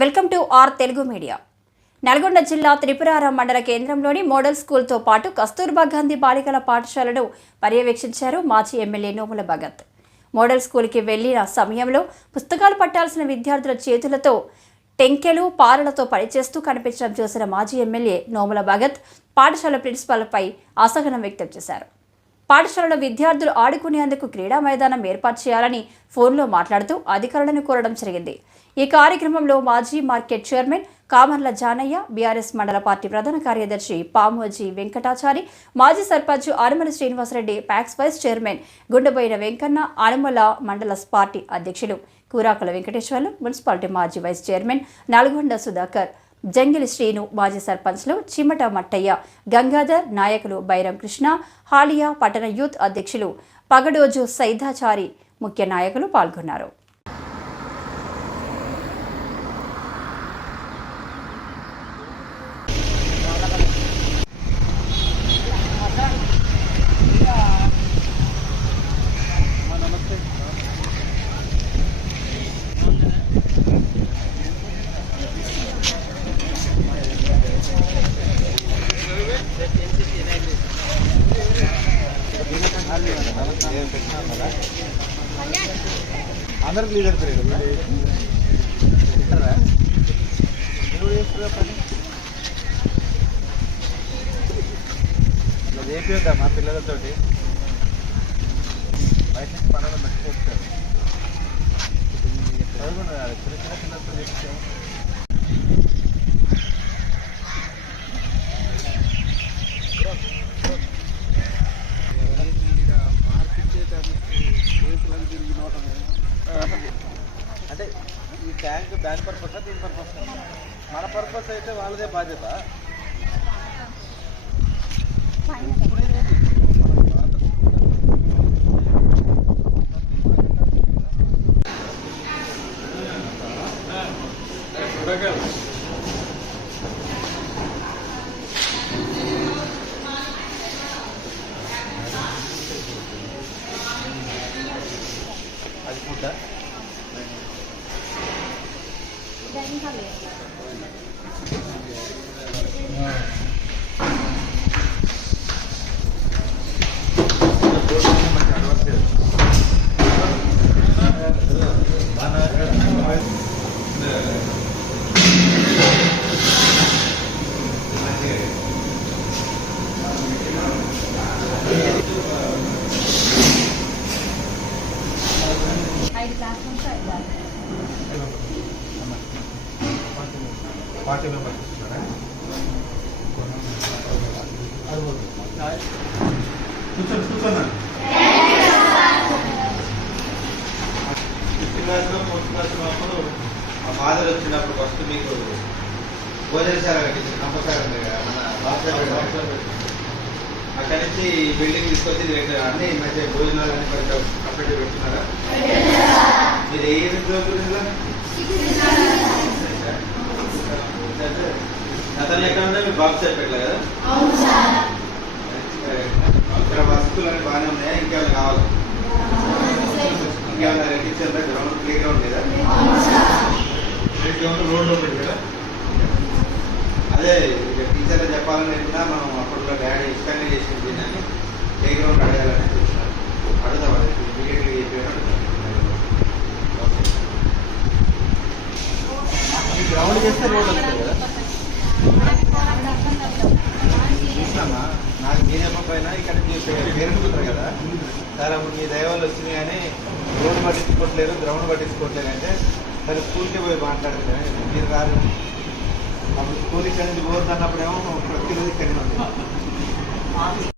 Welcome to R Telugu media. Nalgonda జిల్లా త్రిపురారం మండల కేంద్రంలోని మోడల్ స్కూల్తో పాటు కస్తూర్బా గాంధీ బాలికల పాఠశాలను పర్యవేక్షించారు మాజీ ఎమ్మెల్యే నోముల భగత్. మోడల్ స్కూల్కి వెళ్ళిన సమయంలో పుస్తకాలు పట్టాల్సిన విద్యార్థుల చేతులతో టెంకెలు పారలతో పనిచేస్తూ కనిపించడం చూసిన మాజీ ఎమ్మెల్యే నోముల భగత్ పాఠశాల ప్రిన్సిపాల్పై అసహనం వ్యక్తం చేశారు. పాఠశాలలో విద్యార్థులు ఆడుకునేందుకు క్రీడా మైదానం ఏర్పాటు చేయాలని ఫోన్లో మాట్లాడుతూ అధికారులను కోరడం జరిగింది. ఈ కార్యక్రమంలో మాజీ market chairman Kamarla Janaiah BRS మండల పార్టీ ప్రధాన కార్యదర్శి పామోజీ వెంకటాచారి మాజీ sarpanch Anamala Srinivasa Reddy PACS vice chairman Gundeboina Venkanna Anamala మండల పార్టీ అధ్యక్షులు కూరాకుల వెంకటేశ్వర్లు మున్సిపాలిటీ మాజీ వైస్ చైర్మన్ నల్గొండ సుధాకర్. జంగిలి శ్రీను మాజీ సర్పంచ్లు చిమట మట్టయ్య గంగాధర్ నాయకులు బైరం కృష్ణ హాలియా పట్టణ యూత్ అధ్యక్షులు పగడోజు సైదాచారి ముఖ్య నాయకులు పాల్గొన్నారు. అందరికి లీడర్ పీరియడ్ ఉందా మా పిల్లలతోటి? బయట నుంచి పనులు మర్చిపోతారు. చిన్న చిన్న పిల్లలతో చేపించాం అంటే ఈ ట్యాంక్ బ్యాంక్ పర్పస్ దీని పర్పస్ మన పర్పస్ అయితే వాళ్ళదే బాధ్యత. అది 哎，你好，你好。ఫార్టీ మెంబర్స్ వస్తున్నారా కూర్చోండి కూర్చోండి ఫిఫ్త్ క్లాస్లో ఫోర్త్ క్లాస్ అప్పుడు మా ఫాదర్ వచ్చినప్పుడు ఫస్ట్ మీకు భోజనశాల కట్టించారు కంపల్సరీ మన అక్కడి నుంచి ఈ బిల్డింగ్ తీసుకొచ్చి అన్ని మధ్య భోజనాలు అన్ని కొంచెం కంప్లీట్ పెట్టుకున్నారా మీరు ఏ చదువుతున్నారు అతను ఎక్కడ ఉంటే మీరు బాక్స్ పెట్టలే కదా? ఇక్కడ వసతులు అన్ని బాగానే ఉన్నాయా? ఇంకేమైనా కావాలా? ఇంకేమైనా రెట్టించారా గ్రౌండ్ ప్లే గ్రౌండ్ లేదా ప్లే గ్రౌండ్ రోడ్ ఒకటి కదా? అదే ఇక టీచర్లు చెప్పాలని చెప్పినా మనం అప్పట్లో డాడీ ఇష్టంగా చేసింది అని. ప్లే గ్రౌండ్ అడగాలని చూసినారు అడుగుతాం అది ఇమీడియట్గా చెప్పారు గ్రౌండ్ చేస్తే రోడ్ వస్తుంది కదా. చూసినామా? నాకు మీరు పైన ఇక్కడ పేరెంట్స్ కదా. సార్ అప్పుడు మీ దైవాలు వచ్చినాయి కానీ రోడ్ పట్టించుకోవట్లేదు గ్రౌండ్ పట్టించుకోవట్లేదు అంటే సరే స్కూల్కి పోయి మాట్లాడుతుంది మీరు రారు. అప్పుడు స్కూల్ ఇక్కడ నుంచి పోవద్దు అన్నప్పుడేమో ప్రతిరోజు ఇక్కడనే ఉంది.